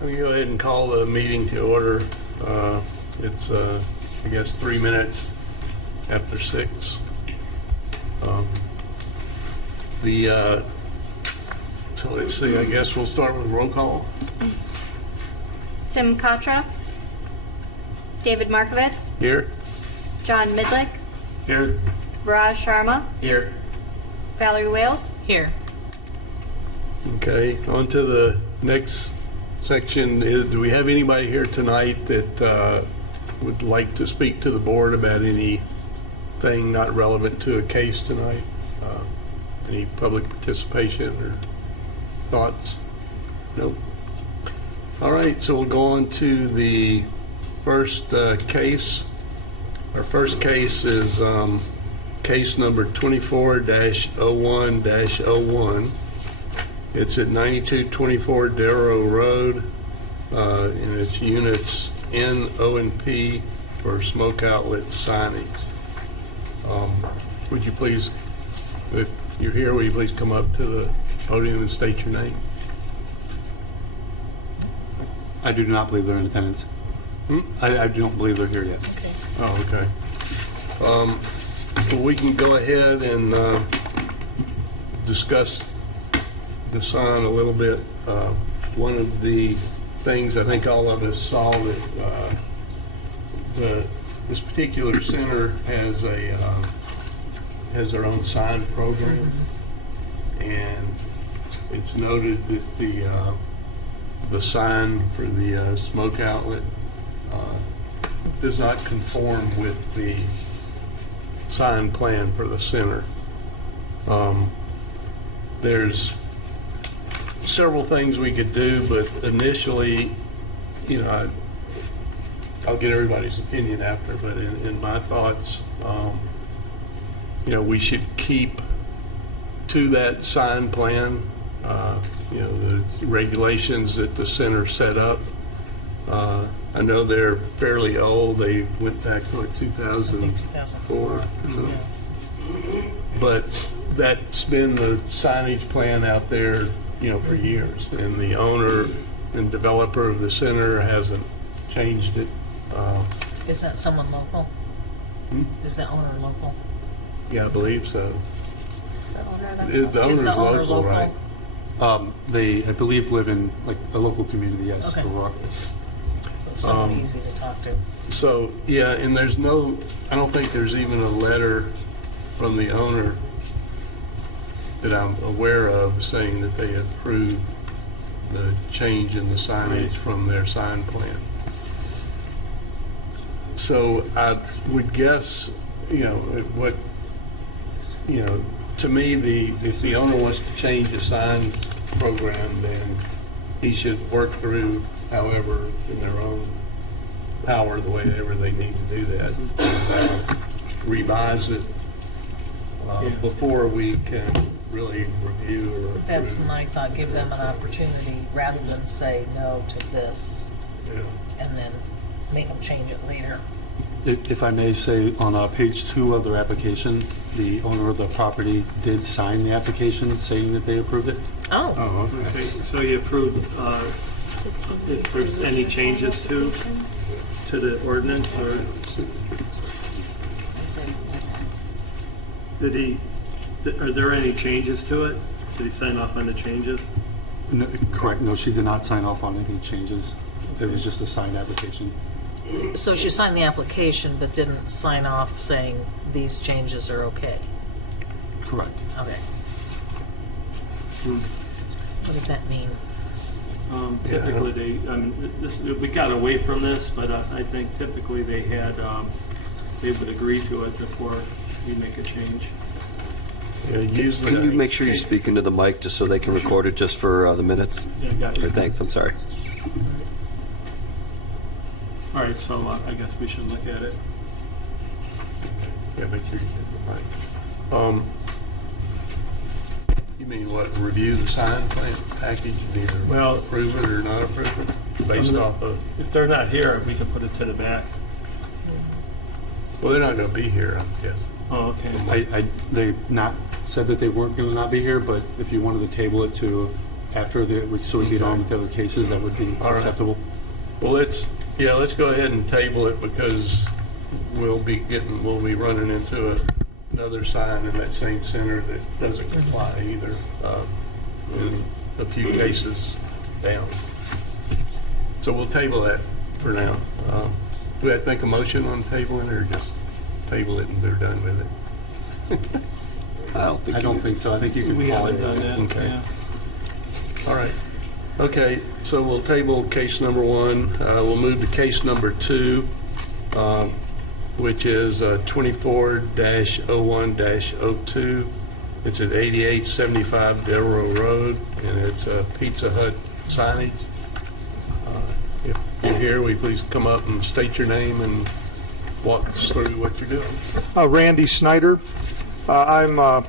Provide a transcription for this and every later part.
Let me go ahead and call the meeting to order. It's, I guess, 3 minutes after 6. So let's see, I guess we'll start with roll call. Sim Contra, David Markovitz, Here? John Midlick, Here. Raj Sharma, Here. Valerie Wales. Here. Okay, on to the next section. Do we have anybody here tonight that would like to speak to the board about anything not relevant to a case tonight? Any public participation or thoughts? Nope. All right, so we'll go on to the first case. Our first case is case number 24-01-01. It's at 9224 Darrow Road, and it's units N, O, and P for smoke outlet signage. Would you please, if you're here, will you please come up to the podium and state your name? I do not believe they're in attendance. I don't believe they're here yet. Okay. Oh, okay. So we can go ahead and discuss the sign a little bit. One of the things I think all of us saw that this particular center has their own sign program, and it's noted that the sign for the smoke outlet does not conform with the sign plan for the center. There's several things we could do, but initially, I'll get everybody's opinion after, but in my thoughts, we should keep to that sign plan, the regulations that the center set up. I know they're fairly old. They went back to 2004 or so. But that's been the signage plan out there, for years. And the owner and developer of the center hasn't changed it. Is that someone local? Is the owner local? Yeah, I believe so. The owner of The the owner's Is the owner local, right? They, I believe, live in like a local community. Yes, Okay. Aurora. So someone easy to talk to. So, yeah, and I don't think there's even a letter from the owner that I'm aware of saying that they approved the change in the signage from their sign plan. So I would guess, to me, if the owner wants to change the sign program, then he should work through, however, in their own power, the way ever they need to do that, and revise it before we can really review or approve. That's my thought. Give them an opportunity rather than say no to this Yeah. and then make them change it later. If I may say, on page 2 of their application, the owner of the property did sign the application saying that they approved it. Oh. Oh, okay. Okay, so you approved, if there's any changes to the ordinance, or are there any changes to it? Did he sign off on the changes? No, correct. No, she did not sign off on any changes. It was just a signed application. So she signed the application but didn't sign off saying these changes are okay. Correct. Okay. What does that mean? Typically, we got away from this, but I think typically they would agree to it before we make a change. Yeah, usually Can you make sure you speak into the mic just so they can record it just for the minutes? Yeah, got you. Or thanks, I'm sorry. All right, so I guess we should look at it. Yeah, make sure you get the mic. You mean what, review the sign plan package and either Well- approve it or not approve it based off of, If they're not here, we can put it to the back. well, they're not going to be here, I guess. Oh, okay. They not said that they weren't going to not be here, but if you wanted to table it to after so we get on with the other cases, that would be All right. acceptable. Well, let's go ahead and table it because we'll be running into another sign in that same center that doesn't comply either, in a few cases down. So we'll table that for now. Do we have to make a motion on tabling or just table it and they're done with it? I don't think so. I think you can We call haven't it. done that, Okay. yeah. All right. Okay, so we'll table case number 1. We'll move to case number 2, which is 24-01-02. It's at 8875 Delro Road, and it's a Pizza Hut signage. If you're here, will you please come up and state your name and walk us through what you're doing? Randy Snyder. I'm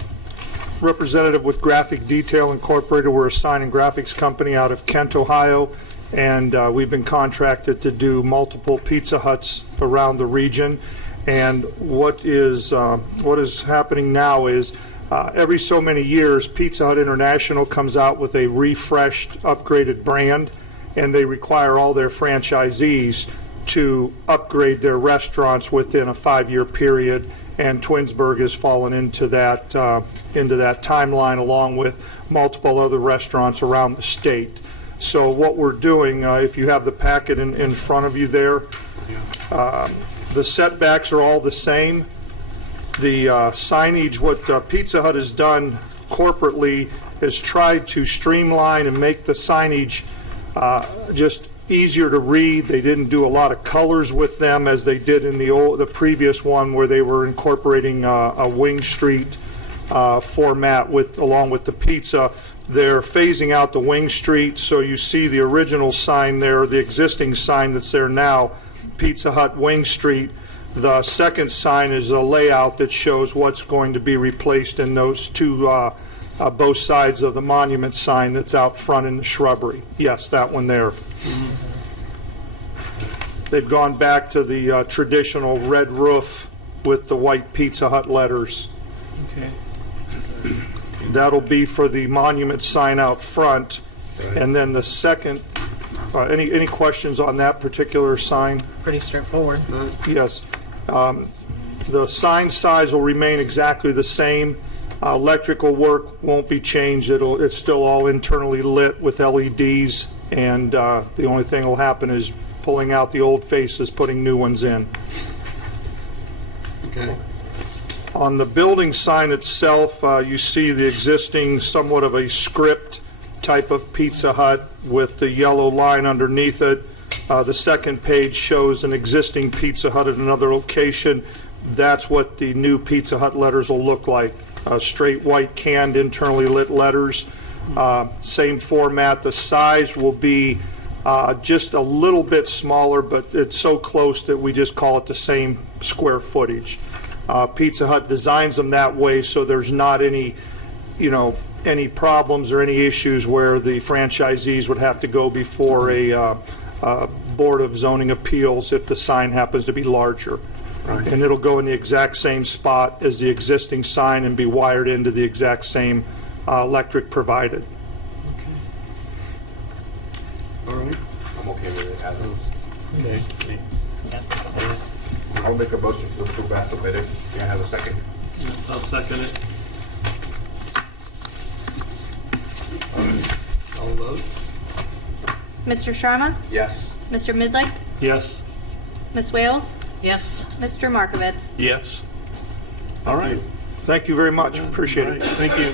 representative with Graphic Detail Incorporated. We're a sign and graphics company out of Kent, Ohio, and we've been contracted to do multiple Pizza Huts around the region. And what is happening now is every so many years, Pizza Hut International comes out with a refreshed, upgraded brand, and they require all their franchisees to upgrade their restaurants within a 5-year period. And Twinsburg has fallen into that timeline, along with multiple other restaurants around the state. So what we're doing, if you have the packet in front of you there, the setbacks are all the same. The signage, what Pizza Hut has done corporately is tried to streamline and make the signage just easier to read. They didn't do a lot of colors with them as they did in the previous one, where they were incorporating a Wing Street format along with the pizza. They're phasing out the Wing Street, so you see the original sign there, the existing sign that's there now, Pizza Hut Wing Street. The second sign is a layout that shows what's going to be replaced in those two, both sides of the monument sign that's out front in the shrubbery. Yes, that one there. They've gone back to the traditional red roof with the white Pizza Hut letters. Okay. That'll be for the monument sign out front. And then the second, any questions on that particular sign? Pretty straightforward. Yes. The sign size will remain exactly the same. Electrical work won't be changed. It's still all internally lit with LEDs, and the only thing will happen is pulling out the old faces, putting new ones in. Okay. On the building sign itself, you see the existing somewhat of a script type of Pizza Hut with the yellow line underneath it. The second page shows an existing Pizza Hut at another location. That's what the new Pizza Hut letters will look like. Straight white canned internally lit letters. Same format. The size will be just a little bit smaller, but it's so close that we just call it the same square footage. Pizza Hut designs them that way so there's not any problems or any issues where the franchisees would have to go before a Board of Zoning Appeals if the sign happens to be larger. Right. And it'll go in the exact same spot as the existing sign and be wired into the exact same electric provided. All right. I'm okay with it as is. Okay. I'll make a motion to approve as submitted. May I have a second? Yes, I'll second it. All vote? Mr. Sharma? Yes. Mr. Midlick? Yes. Ms. Wales? Yes. Mr. Markovitz? Yes. All right. Thank you very much. Appreciate All right. it. Thank you.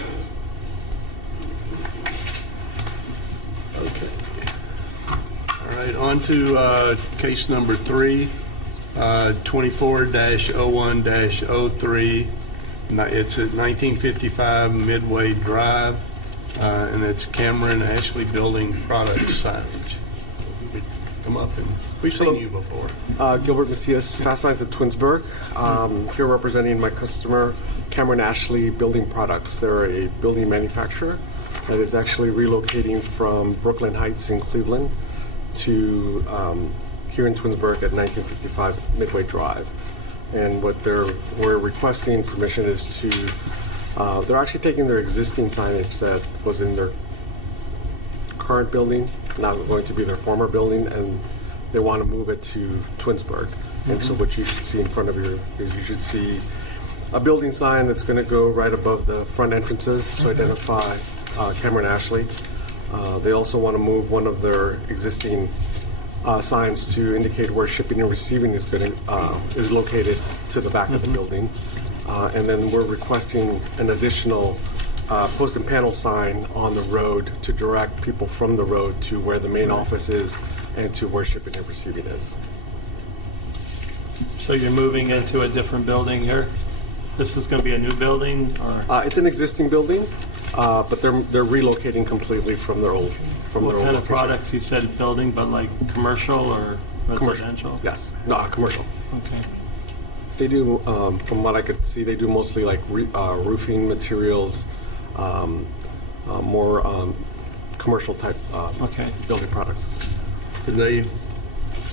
Okay. All right, on to case number 3, 24-01-03. It's at 1955 Midway Drive, and it's Cameron Ashley Building Products signage. Come up, and we've seen you before. Gilbert Macias, Fast Signs at Twinsburg. Here representing my customer, Cameron Ashley Building Products. They're a building manufacturer that is actually relocating from Brooklyn Heights in Cleveland to here in Twinsburg at 1955 Midway Drive. And what we're requesting permission is to, they're actually taking their existing signage that was in their current building, now going to be their former building, and they want to move it to Twinsburg. And so what you should see in front of you is you should see a building sign that's going to go right above the front entrances to identify Cameron Ashley. They also want to move one of their existing signs to indicate where shipping and receiving is located to the back of the building. And then we're requesting an additional post and panel sign on the road to direct people from the road to where the main office is and to where shipping and receiving is. So you're moving into a different building here? This is going to be a new building, or It's an existing building, but they're relocating completely from their old what kind of location. products? You said building, but like commercial or residential? Yes, no, commercial. Okay. They do, from what I could see, they do mostly like roofing materials, more commercial type Okay. building products.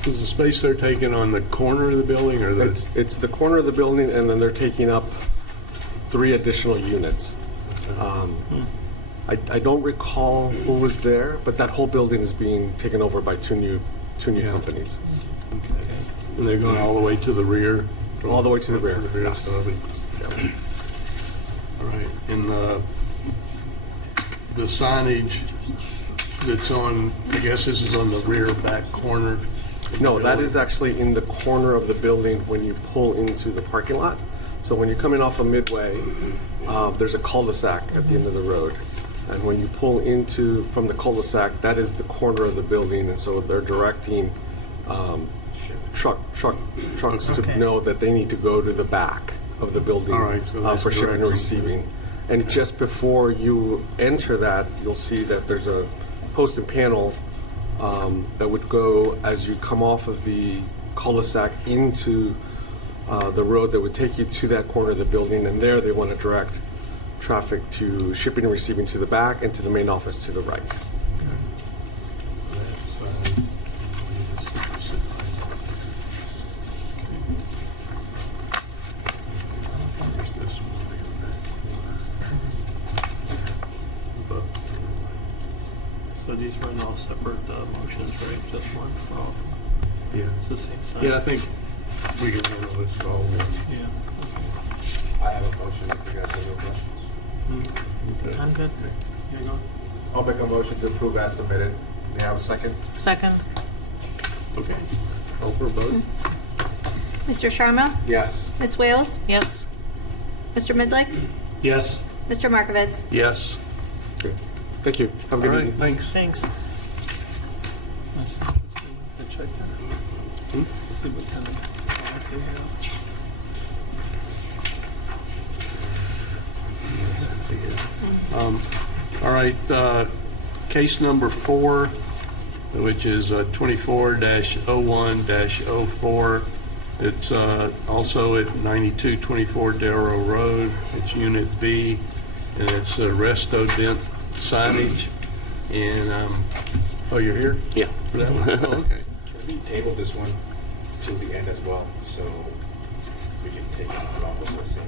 Is the space they're taking on the corner of the building, or It's the corner of the building, and then they're taking up 3 additional units. I don't recall who was there, but that whole building is being taken over by two new Yeah. companies. and they're going all the way to the rear? All the way to the rear, yes. so they- Yeah. All right, and the signage that's on, I guess this is on the rear back corner? No, that is actually in the corner of the building when you pull into the parking lot. So when you're coming off of Midway, there's a cul-de-sac at the end of the road. And when you pull into from the cul-de-sac, that is the corner of the building. And so they're directing trucks to know that they need to go to the back of the building All right, so that's for shipping and direction. receiving. And just before you enter that, you'll see that there's a post and panel that would go as you come off of the cul-de-sac into the road that would take you to that corner of the building, and there they want to direct traffic to shipping and receiving to the back and to the main office to the right. So these run all separate motions, right? Just one for all. Yeah. It's the same sign. Yeah, I think we can handle this all. Yeah. I have a motion if you guys have no questions. Okay. I'm good. You go. I'll make a motion to approve as submitted. May I have a second? Second. Okay. Call for a vote? Mr. Sharma? Yes. Ms. Wales? Yes. Mr. Midlick? Yes. Mr. Markovitz? Yes. Okay. Thank you. Have a All good right, evening. thanks. Thanks. Check that. See what kind of product they have. All right, case number 4, which is 24-01-04. It's also at 9224 Darrow Road. It's Unit B, and it's Resto Dent signage. And, oh, you're here Yeah. for that one? Oh, okay. We tabled this one till the end as well, so we can take it off of the same.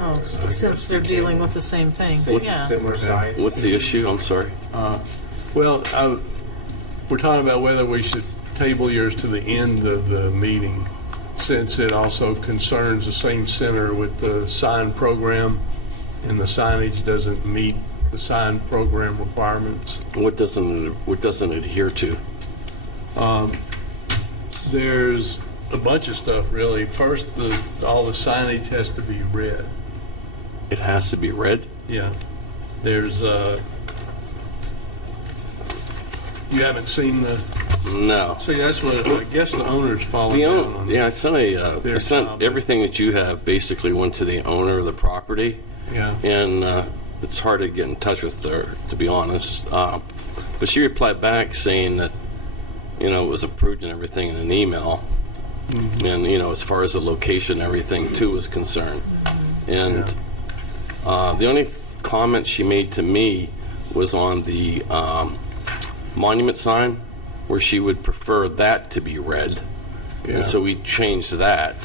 Oh, since they're dealing with the same thing. Yeah. Similar size. What's the issue? I'm sorry. Well, we're talking about whether we should table yours to the end of the meeting, since it also concerns the same center with the sign program, and the signage doesn't meet the sign program requirements. What doesn't adhere to? There's a bunch of stuff, really. First, all the signage has to be red. It has to be red. Yeah. There's, you haven't seen the, No. see, that's what, I guess the owner's falling The down owner, on. yeah, I sent Their I sent comment. everything that you have basically went to the owner of the property, Yeah. and it's hard to get in touch with her, to be honest. But she replied back saying that, it was approved and everything in an email, and as far as the location, and everything too was concerned, and the only comment she made to me was on the monument sign, where she would prefer that to be red. Yeah. And so we changed that.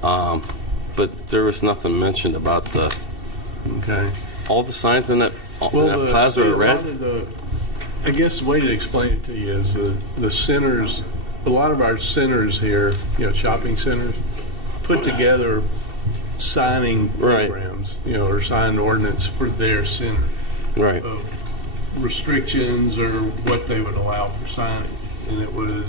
But there was nothing mentioned about Okay. all the signs in that that plaza see, are a red? lot of I guess the way to explain it to you is the centers, a lot of our centers here, shopping centers, put together signing Right. programs, or sign ordinance for their center. Right. Of restrictions or what they would allow for signing. And it was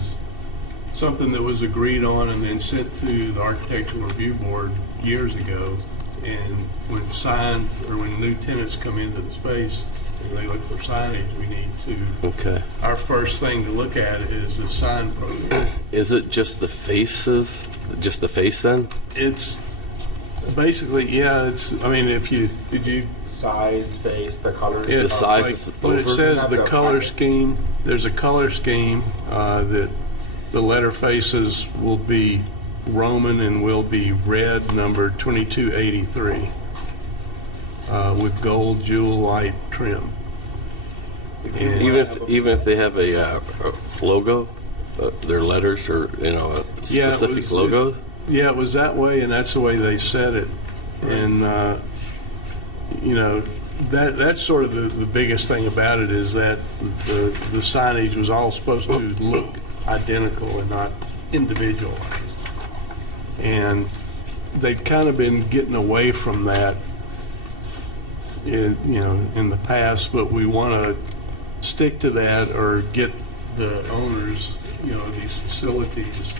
something that was agreed on and then sent to the Architectural Review Board years ago. And when signs, or when new tenants come into the space and they look for signage, we need to, Okay. our first thing to look at is the sign program. Is it just the faces? Just the face then? It's basically, did you Size, face, the colors. Yeah, The size like is when it over? says Have the the color packet. scheme, there's a color scheme that the letter faces will be Roman and will be red, number 2283, with gold jewel light trim. And Even if they have a logo, their letters or a Yeah, it specific was- logo. yeah, it was that way, and that's the way they said it. And that's sort of the biggest thing about it is that the signage was all supposed to look identical and not individualized. And they've kind of been getting away from that in the past, but we want to stick to that or get the owners, of these facilities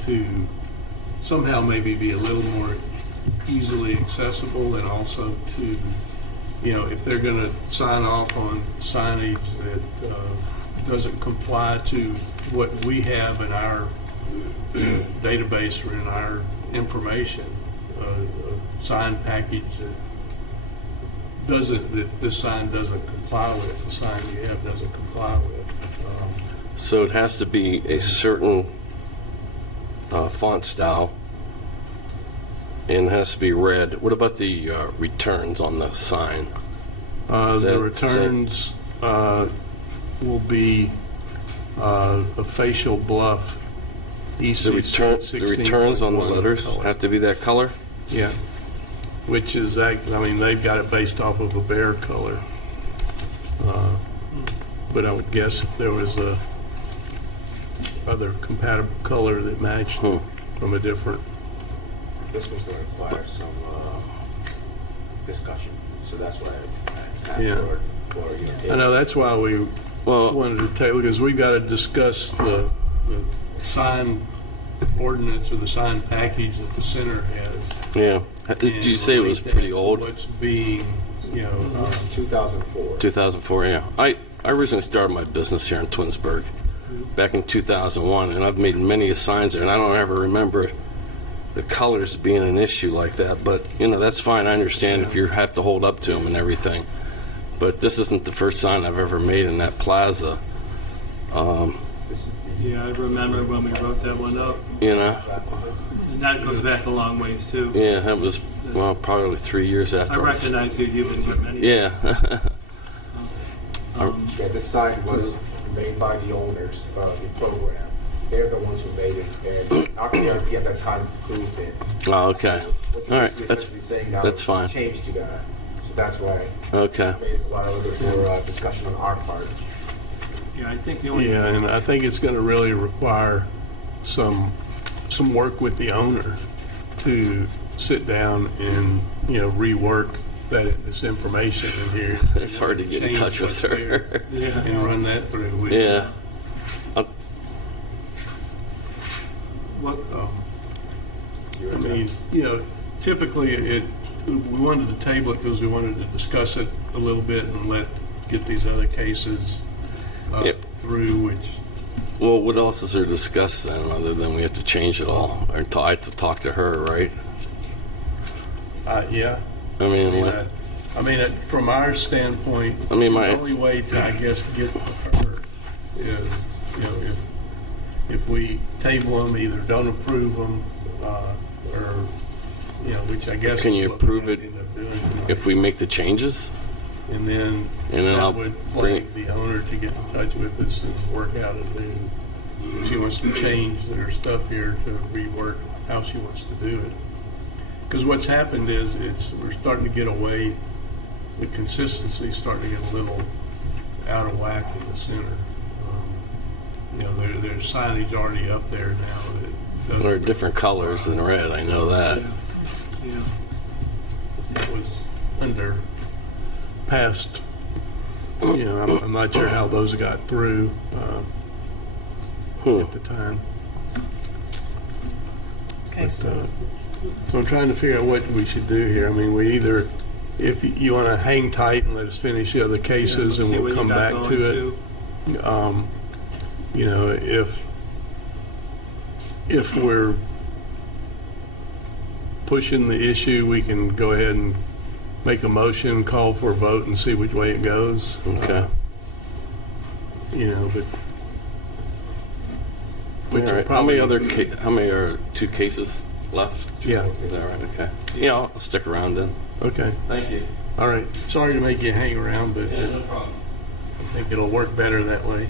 to somehow maybe be a little more easily accessible, and also to, if they're going to sign off on signage that doesn't comply to what we have in our database or in our information, a sign package that this sign doesn't comply with, the sign you have doesn't comply with. So it has to be a certain font style and it has to be red. What about the returns on the sign? Is The that returns will be a facial bluff EC The returns on the letters color. have to be that color? Yeah, which is they've got it based off of a bear color. But I would guess if there was a other compatible color that matched from a different. This was going to require some discussion, so that's why I asked Yeah. for I know that's why we Well, wanted to table, because we've got to discuss the sign ordinance or the sign package that the center has. yeah. Did you and say it was relate that pretty to old? What's being, 2004. 2004, yeah. I originally started my business here in Twinsburg back in 2001, and I've made many signs there, and I don't ever remember the colors being an issue like that. But, that's fine. I understand if you have to hold up to them and everything. But this isn't the first sign I've ever made in that plaza. Yeah, I remember when we wrote that one up. And that goes back a long ways, too. Yeah, that was, probably 3 years I after was. recognize you, you've been here many Yeah. Yeah, this sign was made by the owners of the program. They're the ones who made it, and our PRP at that time approved it. Oh, okay. What's All right, basically that's essentially saying now that's fine. Change to that. So that's why Okay. it made it a little bit more discussion on our part. Yeah, I think the only. Yeah, and I think it's going to really require some work with the owner to sit down and rework this information in here. It's hard to get in Change touch with what's her. there Yeah. and run that through. with you. Yeah. What, I mean, typically we wanted to table it because we wanted to discuss it a little bit and get these other cases Yep. through, which. Well, what else is there to discuss then, other than we have to change it all? Or I have to talk to her, right? Yeah. I mean, From our standpoint, I mean, the only way to, I guess, get to her is, if we table them, either don't approve them, or, which I guess. Can you is what we're approve gonna it end up doing tonight. if we make the changes? And then I'll that would bring flag the owner to get in touch with us and work out a new, if she wants to change their stuff here to rework how she wants to do it. Because what's happened is we're starting to get away the consistency's starting to get a little out of whack in the center. You know, there's signage already up there now that doesn't. There are different colors than red, I know that. Yeah. It was under past, you know, I'm not sure how those got through at the time. Okay, But, so so I'm trying to figure out what we should do here. I mean, we either, if you want to hang tight and let us finish the other cases and See what we'll you come got back going, to it. too. You know, if we're pushing the issue, we can go ahead and make a motion, call for a vote, and see which way it goes. Okay. You know, but All which will right. probably How many are 2 cases left? Yeah. Is that right? Okay. Yeah, I'll stick around then. Okay. Thank you. All right. Sorry to make you hang around, but No problem. I think it'll work better that way.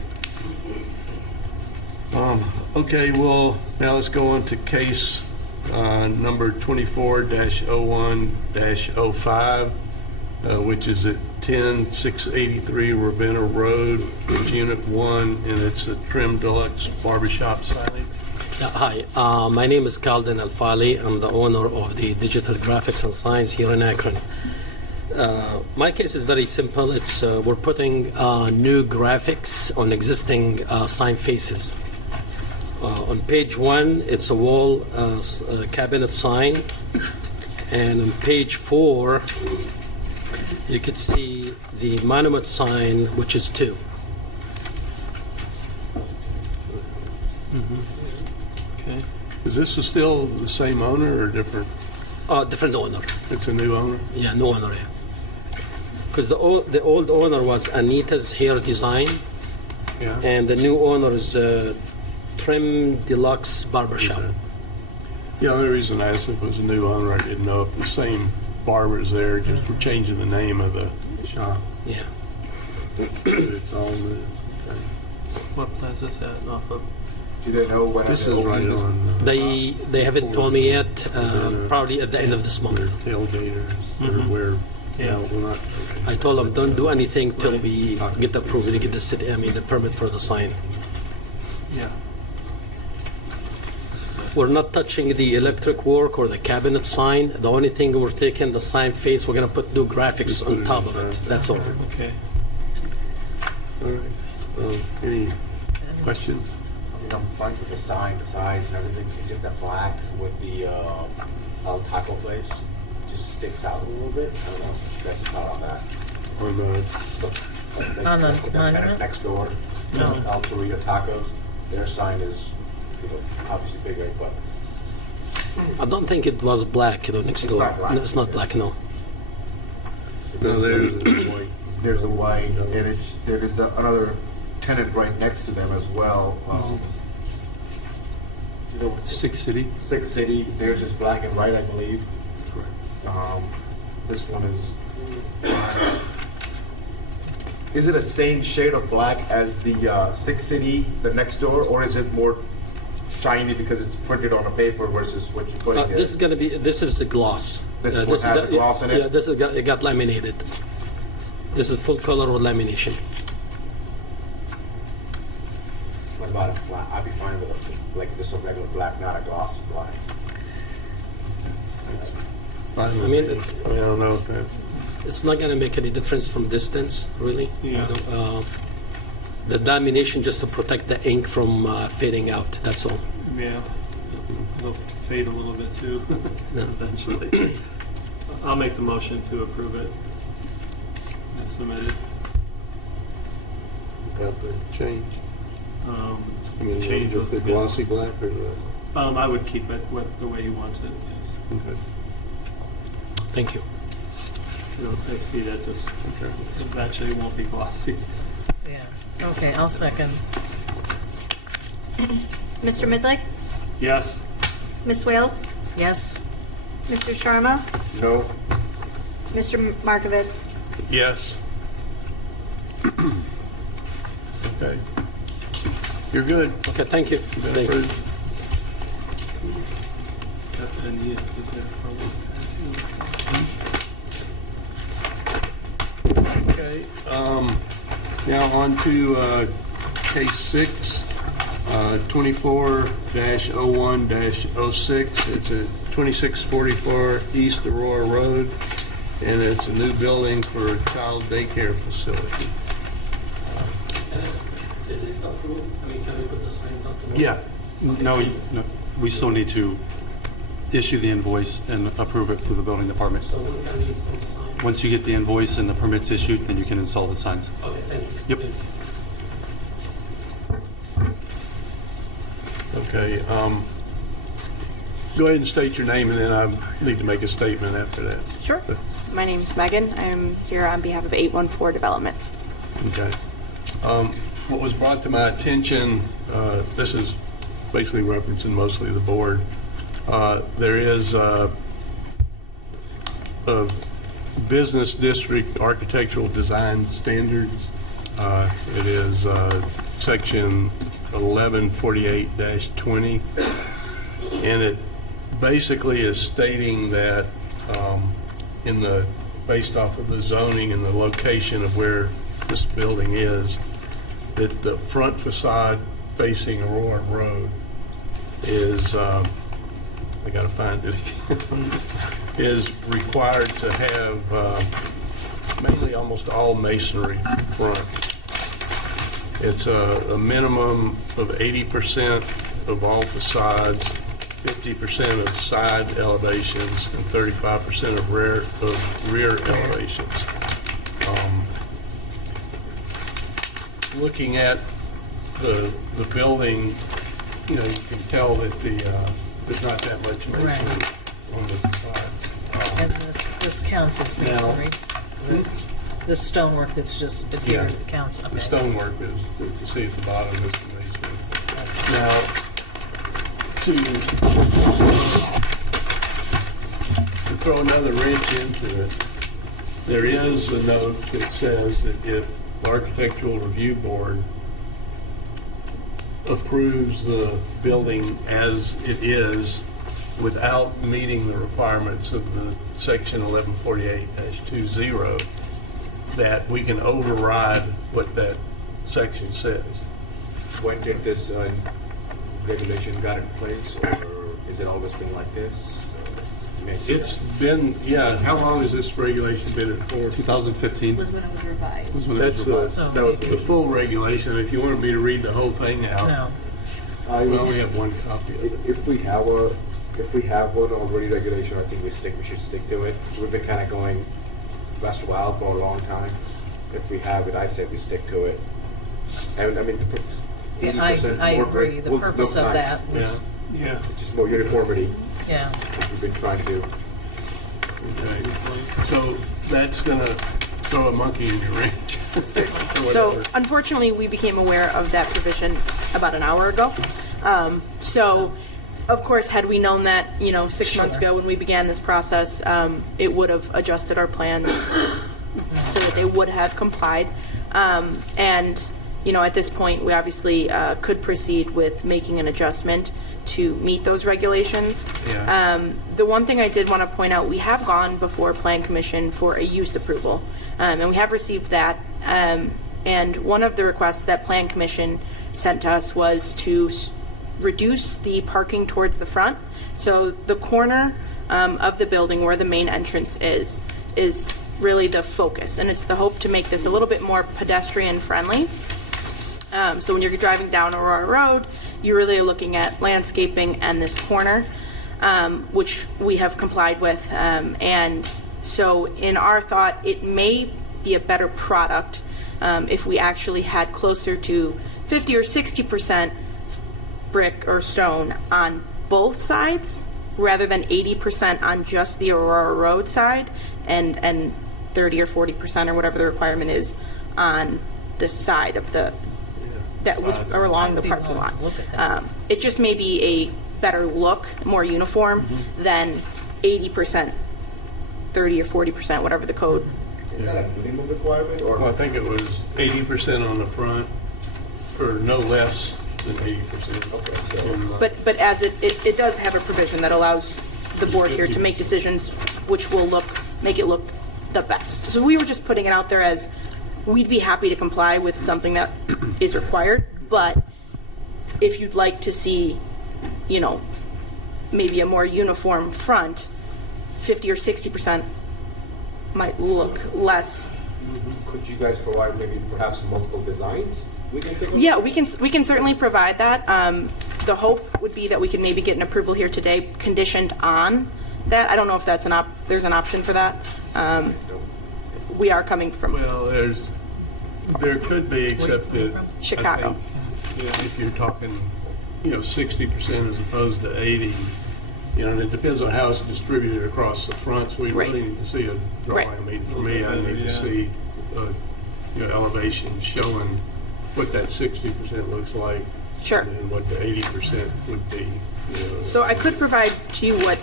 Okay, well, now let's go on to case number 24-01-05, which is at 10683 Ravenna Road, it's Unit 1, and it's a Trim Deluxe Barbershop signage. Hi, my name is Kalden Alfali. I'm the owner of the Digital Graphics and Signs here in Akron. My case is very simple. It's we're putting new graphics on existing sign faces. On page 1, it's a wall cabinet sign, and on page 4, you can see the monument sign, which is 2. Okay. Is this still the same owner or different? Different owner. It's a new owner? Yeah, new owner, yeah. Because the old owner was Anita's Hair Design, Yeah. and the new owner is Trim Deluxe Barbershop. Yeah, the only reason I asked if it was a new owner, I didn't know if the same barber's there, just for changing the name of the shop. Yeah. It's all new. Okay. What plaza is that off of? Do they know when This they're is right opening this? on They haven't told me yet. Probably at the end of this month. their tailgaters, or where, Yeah. no, we're not. I told them don't do anything till we get the approval to get the city. I mean the permit for the sign. Yeah. We're not touching the electric work or the cabinet sign. The only thing we're taking the sign face. We're gonna put new graphics on top of it. That's all. Okay. All right. Any questions? I'm fine with the sign, the size and everything. It's just that black with the El Taco place just sticks out a little bit. I don't know if you guys have thought on that. On On the tenant monument? next door, No. El Torito Tacos, their sign is, you know, obviously bigger, but I don't think it was black next It's door. not black. No, it's not black. No. no, there's white. there's a white, and there is another tenant right next to them as well. You know, Six City? Six City, theirs is black and white, I believe. Correct. This one is. Is it the same shade of black as the Six City, the next door, or is it more shiny because it's printed on a paper versus what you put in This is gonna be. This is a gloss. This one has a gloss in it? Yeah, this is it got laminated. This is full color with lamination. What about a flat? I'd be fine with it, like just a regular black, not a glossy black. Fine with I mean, me. I don't know if that. It's not gonna make any difference from distance, really. Yeah. The lamination just to protect the ink from fading out. That's all. Yeah. It'll fade a little bit too, No. eventually. I'll make the motion to approve it. As submitted. Got the change. I mean, Change with of the glossy black or the, I would keep it the way he wants it, yes. okay. Thank you. I see that just Okay. eventually won't be glossy. Yeah. Okay, I'll second. Mr. Midlick? Yes. Ms. Wales? Yes. Mr. Sharma? No, Mr. Markovitz? Yes. Okay. You're good. Okay, thank you. Thanks. Approved. I need to get that from Okay, now on to case 6, 24-01-06. It's at 2644 East Aurora Road, and it's a new building for a child daycare facility. Is it approved? I mean, can we put the signs up tomorrow? Yeah, No, we still need to issue the invoice and approve it through the building department. So when can we install the sign? Once you get the invoice and the permits issued, then you can install the signs. Okay, thank you. Yep. okay. Go ahead and state your name, and then I need to make a statement after that. Sure. My name's Megan. I am here on behalf of 814 Development. Okay. What was brought to my attention, this is basically referencing mostly the board. There is a business district architectural design standards. It is section 1148-20, and it basically is stating that based off of the zoning and the location of where this building is, that the front facade facing Aurora Road is, I gotta find it, is required to have mainly almost all masonry front. It's a minimum of 80% of all facades, 50% of side elevations, and 35% of rear elevations. Looking at the building, you can tell that there's not that much masonry on the facade. And this counts as masonry? The stonework that's just adhered counts? Okay. The stonework is, you can see at the bottom is the masonry. Now, to throw another wrench into it, there is a note that says that if the Architectural Review Board approves the building as it is without meeting the requirements of the section 1148-20, that we can override what that section says. When did this regulation got in place, or has it always been like this? It's been, how long has this regulation been in force? 2015 Was when it was revised. was when it That's was revised. that was the full regulation. If you wanted me to read the whole thing out, No. we only have one copy of it. If we have one already regulation, I think we should stick to it. We've been kind of going west to wild for a long time. If we have it, I say we stick to it. And I mean, the purpose, 80% I more agree. brick The will purpose look of nice. that was, Yeah. Just more uniformity, yeah. what we've been trying to do. Okay. So that's gonna throw a monkey in your wrench. Certainly. So unfortunately, we became aware of that provision about an hour ago. So, of course, had we known that, 6 months ago when we began this process, it would have adjusted our plans so that they would have complied. And, at this point, we obviously could proceed with making an adjustment to meet those regulations. Yeah. The one thing I did want to point out, we have gone before Plan Commission for a use approval, and we have received that. And one of the requests that Plan Commission sent to us was to reduce the parking towards the front. So the corner of the building where the main entrance is really the focus, and it's the hope to make this a little bit more pedestrian friendly. So when you're driving down Aurora Road, you really are looking at landscaping and this corner, which we have complied with. And so in our thought, it may be a better product if we actually had closer to 50 or 60% brick or stone on both sides, rather than 80% on just the Aurora Road side, and 30 or 40% or whatever the requirement is on the side of the that was or along the parking lot. It just may be a better look, more uniform than 80%, 30 or 40%, whatever the code. Is that a minimum requirement, or? Well, I think it was 80% on the front, or no less than 80%. Okay, so. But as it does have a provision that allows the board here to make decisions which will make it look the best. So we were just putting it out there as we'd be happy to comply with something that is required, but if you'd like to see, you know, maybe a more uniform front, 50 or 60% might look less. Could you guys provide maybe perhaps multiple designs? We can take a look Yeah, at? we can certainly provide that. The hope would be that we could maybe get an approval here today conditioned on that. I don't know if that's there's an option for that. We are coming from Well, there could be, except that Chicago. I think, if you're talking, 60% as opposed to 80, and it depends on how it's distributed across the front. So we Right. really need to see a drawing. Right. I mean, for me, I need to see elevation showing what that 60% looks like. Sure. And what the 80% would be. So I could provide to you what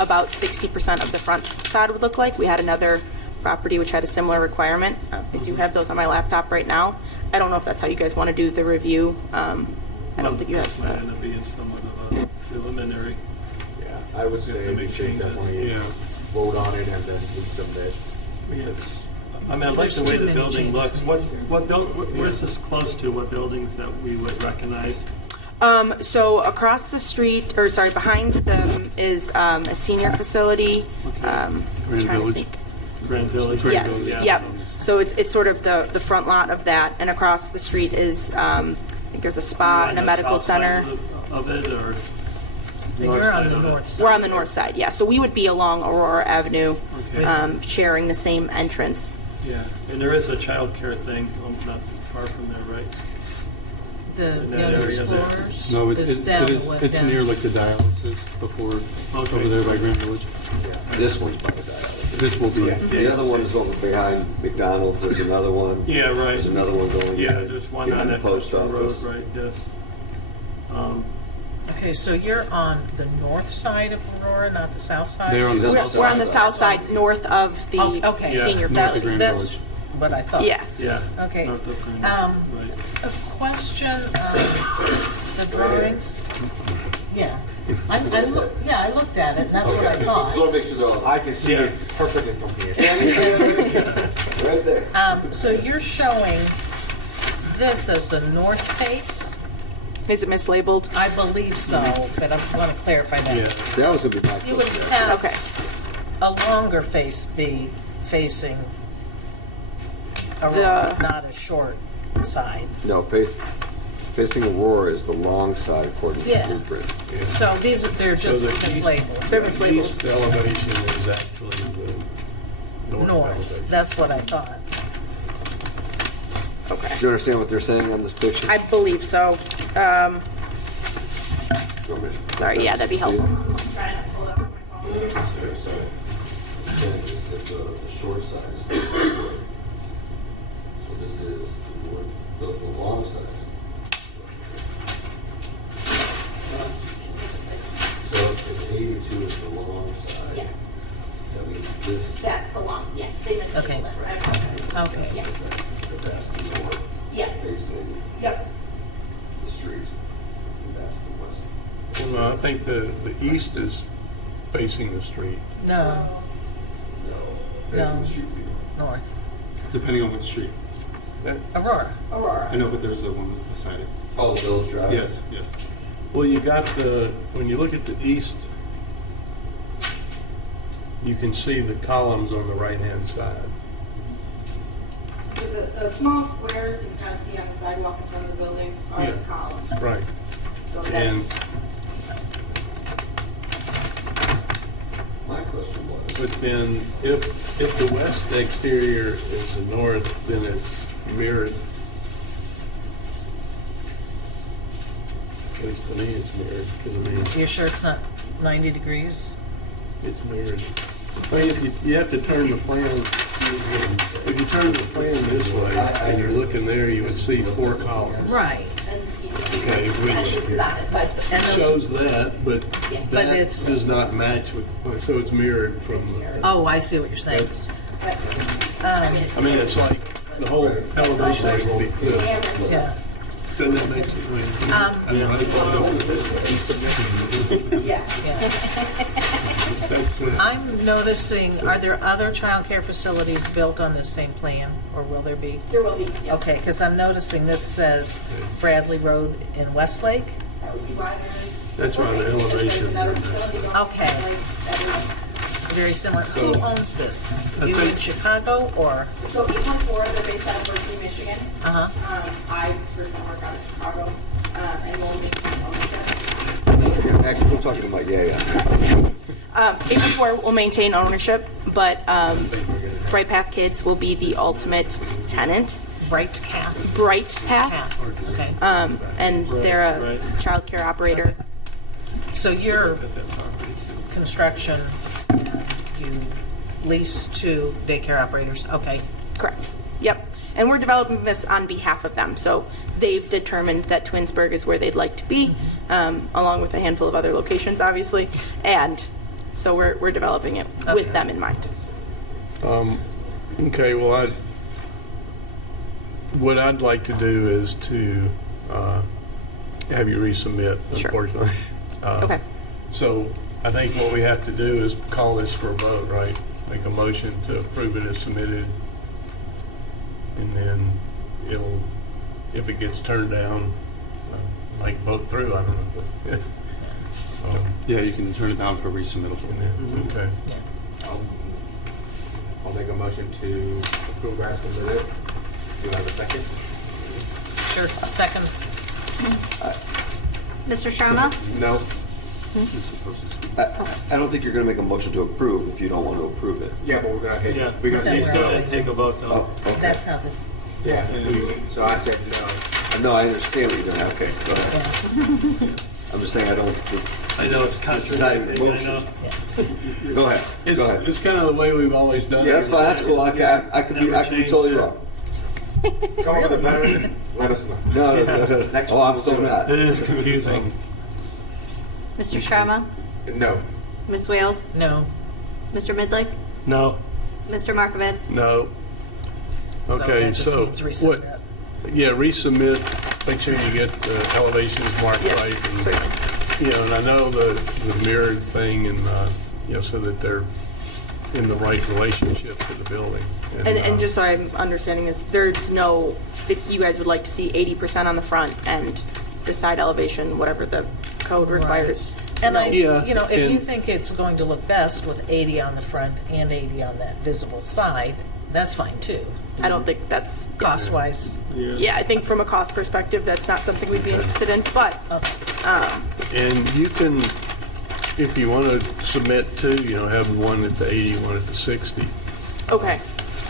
about 60% of the front facade would look like. We had another property which had a similar requirement. I do have those on my laptop right now. I don't know if that's how you guys want to do the review. I don't think you have. Plan to be in somewhat of a preliminary. Yeah, I would say to we make should changes. definitely Yeah. vote on it and then we submit. I mean, I like There's the way too the many building changes. looks. Where's this close to? What buildings that we would recognize? So across the street, or sorry, behind them is a senior facility. Grand Trying to Village. think. Grand Village? Yes, Yeah. yep. So it's sort of the front lot of that, and across the street is, I think there's a spa and a On the medical south side center. Of it, or? And north you're on side the of it? north side. We're on the north side, yeah. So we would be along Aurora Avenue, Okay. sharing the same entrance. Yeah, and there is a childcare thing not far from there, right? The In that Young area there. Explorers No, is down the way- it's down. near like the dialysis before, Okay. over there by Grand Village. This one's by the dialysis. This will be, The other one is over behind McDonald's. There's another one. Yeah, right. There's another one going. Yeah, there's one on behind the that post road, office. right, yes. Okay, so you're on the north side of Aurora, not the south side? They're on the She's on south We're on the side. south side, north of the Oh, okay. senior Yeah. North of facility. Grand That's Village. what I thought. Yeah. Yeah. Okay. North of Grand, Um, right. A question, the drawings? Yeah. I looked at it, and that's what I Just thought. want to make sure they're all. I can see Yeah. it perfectly from here. Right there. So you're showing this as the north face? Is it mislabeled? I believe so, but I want to clarify that. Yeah. That was gonna be my You would question. have Okay. a longer face be facing Aurora, not a short side. No, facing Aurora is the long side according to the Yeah. blueprint. So they're just So the east- mislabeled. They're The mislabeled. east elevation is actually the north North, elevation. that's what I thought. Okay. Do you understand what they're saying on this picture? I believe so. You want me to- Sorry, yeah, that'd be See it? helpful. So just that the short side is facing Aurora. So this is the long side. So if 82 is the long side. Yes. That means this, That's the long, yes, they mislabeled Okay. it. I apologize. Okay. Yes. that's the north Yeah. facing Yep. the street. And that's the west. Well, I think the east is facing the street. No, No, facing No. the street. north. depending on which street. Aurora. I know, but there's the one beside it. Oh, Village Drive? Yes, yes. Well, you got when you look at the east, you can see the columns on the right-hand side. The small squares you can kind of see on the sidewalk in front of the building are Yeah. the columns. Right. So And My question was, but then if the west exterior is the north, then it's mirrored. At least to me, it's mirrored, because I mean, You're sure it's not 90 degrees? it's mirrored. I mean, you have to turn the plan, if you turn the plan this way and you're looking there, you would see 4 columns. Right. Okay, which And those, shows that, but But that it's- does not match with, so it's mirrored from the. oh, I see what you're saying. I mean, it's like the whole elevation is going to be flipped. Yeah. Doesn't that make sense? That's when- I'm noticing, are there other childcare facilities built on this same plan, or will there be? There will be, yes. Okay, because I'm noticing this says Bradley Road in Westlake. That would be why there's. That's right, the elevation. There's another facility on Okay. That Very similar. Who owns this? You in Chicago, or? is, so 814, they're based out of Berkeley, Michigan. Uh-huh. I personally work out of Chicago, and we'll maintain ownership. Actually, we're talking about, yeah. 814 will maintain ownership, but Bright Path Kids will be the ultimate tenant. Bright Calf. Bright Path, Calf, okay. and they're a Right. childcare operator. So your construction, you lease to daycare operators, okay. Correct. Yep. And we're developing this on behalf of them. So they've determined that Twinsburg is where they'd like to be, along with a handful of other locations, obviously. And so we're developing it with them in mind. Okay, well, what I'd like to do is to have you resubmit, Sure. unfortunately. Okay. So I think what we have to do is call this for a vote, right? Make a motion to approve it as submitted. And then if it gets turned down, like vote through, I don't know. Yeah, you can turn it down for resubmittal. Okay. I'll make a motion to approve as submitted. Do you have a second? Sure, second. Mr. Sharma? No. I don't think you're going to make a motion to approve if you don't want to approve it. Yeah, but we're gonna hit. Yeah, We're gonna he's see. going to take a vote though. Oh, okay. That's how this, Yeah. So I said no. No, I understand what you're doing. Okay, go ahead. I'm just saying I don't. I know it's It's not even a contradicting, I motion. know. Go ahead. It's, Go ahead. it's kind of the way we've always done it. Yeah, that's fine. That's cool. I could be totally wrong. Come with a better. Let us know. No. Next Oh, I'm so not. It is confusing. Mr. Sharma? No. Ms. Wales? no. Mr. Midlick? No. Mr. Markovitz? No. Okay, that just so means what? resubmit. Yeah, resubmit. Make sure you get the elevations marked right, and and I know the mirrored thing, and so that they're in the right relationship to the building. And just so I'm understanding is there's no, it's you guys would like to see 80% on the front and the side elevation, whatever the code requires. And Yeah, if you and- think it's going to look best with 80 on the front and 80 on that visible side, that's fine too, I don't think that's, cost-wise. yeah, I think from a cost perspective, that's not something we'd be interested in, but And you can, if you want to submit two, have one at the 80, one at the 60. okay.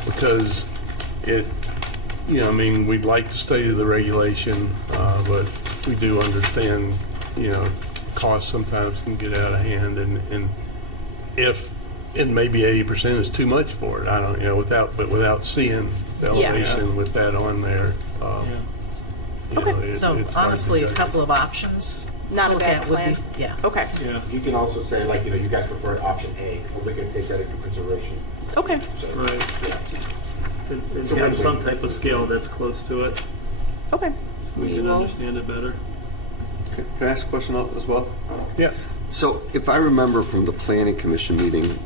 Because we'd like to stay to the regulation, but we do understand, costs sometimes can get out of hand, and maybe 80% is too much for it. I don't, without seeing the elevation with that on there. So it's hard to honestly, a judge. couple of options Not to a look bad at would plan. be, yeah. Okay, Yeah. You can also say like you guys preferred option A, but we can take that into consideration. okay. So, Right. yeah. And have some type of scale that's close to it. Okay. We We can will, understand it better. Can I ask a question as well? Yeah. So if I remember from the planning commission meeting,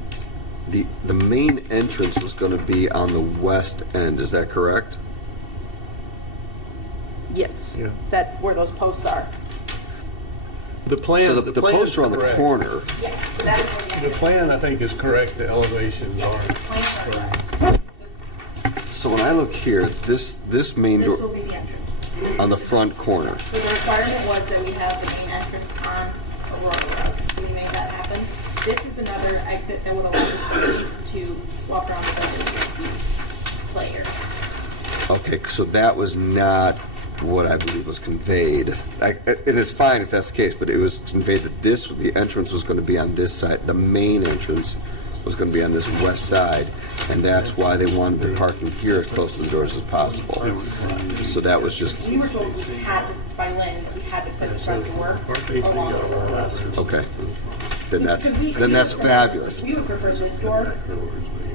the main entrance was going to be on the west end. Is that correct? yes, Yeah. that, where those posts are. The plan. So the plan posts is are on the correct. corner. Yes, so that is where The plan, I think, is correct. The elevations are. So when I look here, this main This will door be the entrance. This on the is- front corner. So the requirement was that we have the main entrance on Aurora Road. So we made that happen. This is another exit that would allow the students to walk around the building and use play area. Okay, so that was not what I believe was conveyed. And it's fine if that's the case, but it was conveyed that the entrance was going to be on this side. The main entrance was going to be on this west side, and that's why they wanted the parking here as close to the doors as possible. So that was just, We were told we had to, by land, that we had to put the front door along the road. okay. Then that's fabulous. We would prefer this door,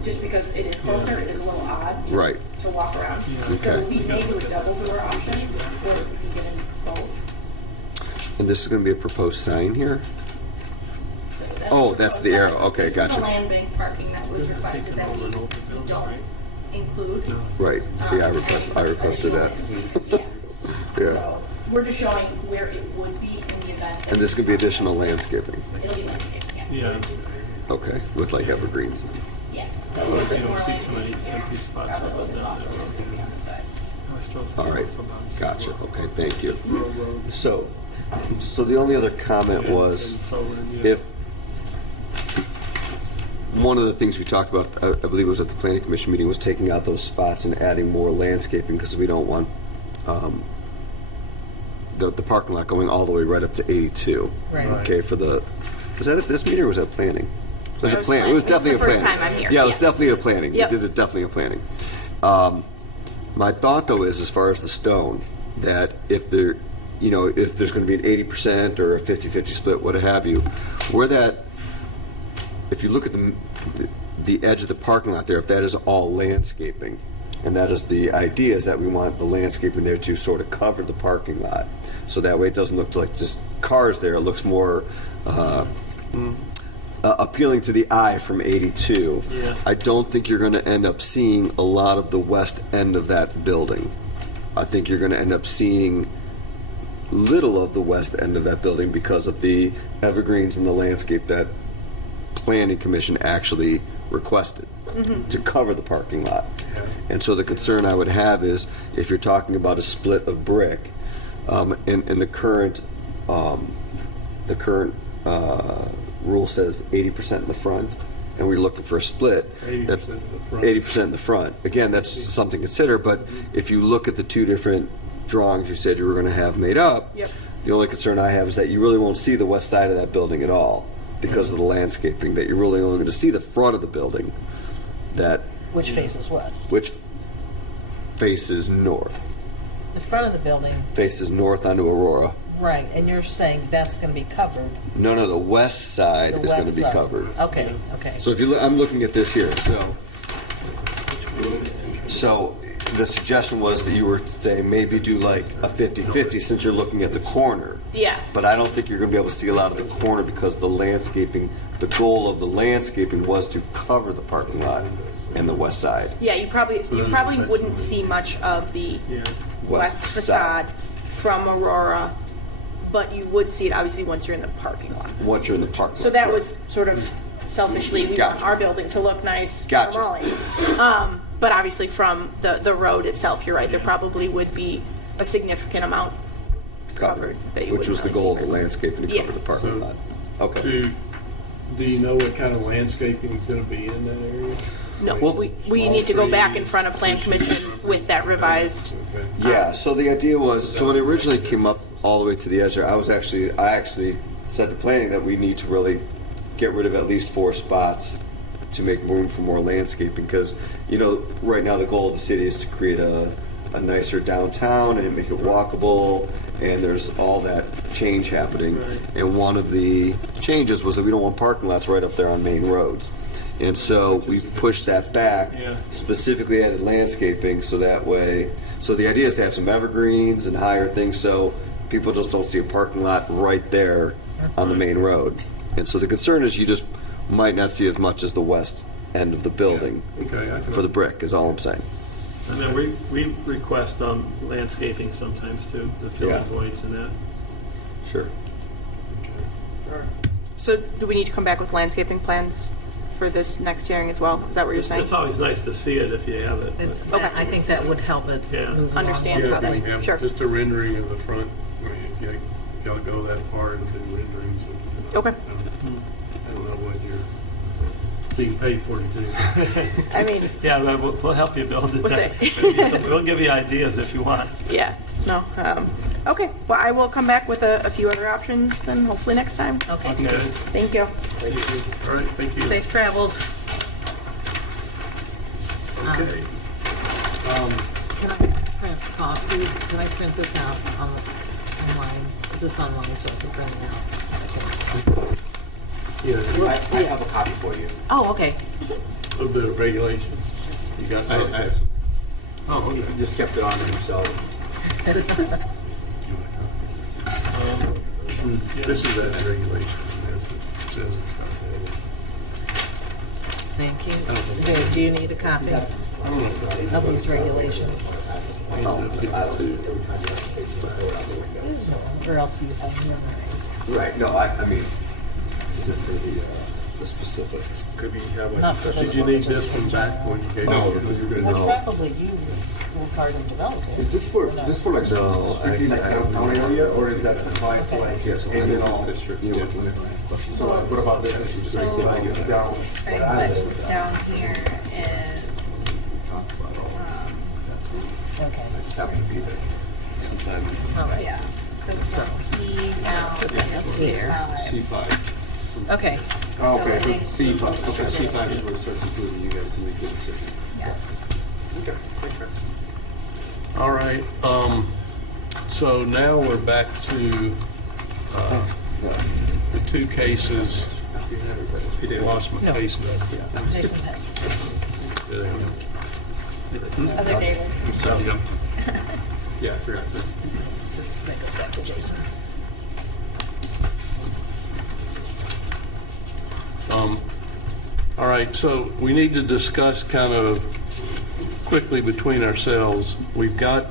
just because it is closer, it is a little odd Right. to walk around. So Okay. we may do a double door option, where we can get in And this is going to be a proposed sign here? So Oh, that's the arrow. Okay, This is gotcha. the land bank parking that was requested that we don't include. Right. Yeah, I requested that. Yeah. Yeah. So we're just showing where it would be in the event that. And there's going to be additional landscaping. It'll be landscape, yeah. Yeah, Okay, with like evergreens. Yeah. So I a little like, bit you more don't see too many landscape here, empty spots probably a like little bit that. softer landscaping on the side. All right, gotcha. Okay, thank you. So the only other comment was, if one of the things we talked about, I believe it was at the planning commission meeting, was taking out those spots and adding more landscaping because we don't want the parking lot going all the way right up to 82. Right. Okay, was that at this meeting or was that planning? It was That a was planning. It was planning. definitely a This is the planning. first time I'm here. Yeah, it was Yeah. definitely a planning. Yep. We did it definitely a planning. My thought though is, as far as the stone, that if there's going to be an 80% or a 50-50 split, what have you, if you look at the edge of the parking lot there, if that is all landscaping, and that is the idea, is that we want the landscaping there to sort of cover the parking lot, so that way it doesn't look like just cars there. It looks more appealing to the eye from 82. Yeah. I don't think you're going to end up seeing a lot of the west end of that building. I think you're going to end up seeing little of the west end of that building because of the evergreens and the landscape that Planning Commission actually requested to cover the parking lot. And so the concern I would have is, if you're talking about a split of brick, and the current rule says 80% in the front, and we're looking for a split. 80% that- in the front. 80% in the front. Again, that's something to consider, but if you look at the two different drawings you said you were going to have made up, Yep. the only concern I have is that you really won't see the west side of that building at all because of the landscaping, that you're really only going to see the front of the building, Which faces west. which faces north, The front of the building, faces north onto Aurora. right, and you're saying that's going to be covered. No, the west side The is going to west be side. covered. Okay, okay. So if you look, I'm looking at this here. So the suggestion was that you were saying maybe do like a 50-50 since you're looking at the corner. Yeah. But I don't think you're going to be able to see a lot of the corner because the landscaping, the goal of the landscaping was to cover the parking lot and the west side. Yeah, you probably wouldn't see much of the west West facade from Aurora, but you would see it obviously once you're in the parking lot. Once you're in the parking lot. So that was sort of selfishly, we want Gotcha. our building to look nice Gotcha. from all ends. But obviously from the road itself, you're right, there probably would be a significant amount covered that you which was the wouldn't goal of really the see. landscaping to Yeah. cover the parking So- lot. Okay. Do you know what kind of landscaping is going to be in that area? No, Like we small need to go back in trees, front of Plan bushes? Commission with that revised. Okay. Yeah, so the idea was, so when it originally came up all the way to the edge there, I actually said to planning that we need to really get rid of at least 4 spots to make room for more landscaping, because, right now the goal of the city is to create a nicer downtown and make it walkable, and there's all that change happening. Right. And one of the changes was that we don't want parking lots right up there on main roads. And so we pushed that back, Yeah. specifically added landscaping, so that way, so the idea is to have some evergreens and higher things, so people just don't see a parking lot right there on the main road. And so the concern is you just might not see as much as the west end of the building Okay, I for the brick, is all I'm saying. And then we request landscaping sometimes too, to fill Yeah. the voids and that. Sure. So do we need to come back with landscaping plans for this next hearing as well? Is that what you're saying? It's always nice to see it if you have it. but- I think that would help it Yeah. move along. Understand how that, Yeah, sure. just a rendering of the front. I mean, if you gotta go that far and do renderings. Okay. I don't know what you're being paid for to do. I mean, Yeah, we'll help you build it. We'll see. We'll give you ideas if you want. yeah, no. Okay, well, I will come back with a few other options and hopefully next time. Okay. Okay. Thank you. All right, thank you. Safe travels. Okay. Can I print copies? Can I print this out online? Is this online so I can print it out? Yeah, I have a copy for you. Oh, okay. of the regulations. You got that? Oh, okay. You just kept it on himself. This is that regulation. Yes, it says it's Thank you. Do you need a copy of these regulations? Or else you have memorized? Right, no, I mean, is it for the specific? Could we have Not for this Did you one, need just this in one back general. when you gave No, it? this is Which probably you were part of developing. Is this for, No. this for like, no, Strictly like downtown area, or is that applies to like yes, any and all? you know, whenever I have questions. So what about this? Just like down. Down here is, Talk about all that. That's me. Okay. I just happen to be there. All right. yeah, so he now is here. C5. Okay. Oh, okay, Building. C5, okay. C5 is where it starts including you guys to make the decision. Yes. Okay, makes sense. All right, so now we're back to the two cases. Lost my No. case notes. Jason has it. Other David. Yeah, I forgot to. Just that goes back to Jason. All right, so we need to discuss kind of quickly between ourselves. We've got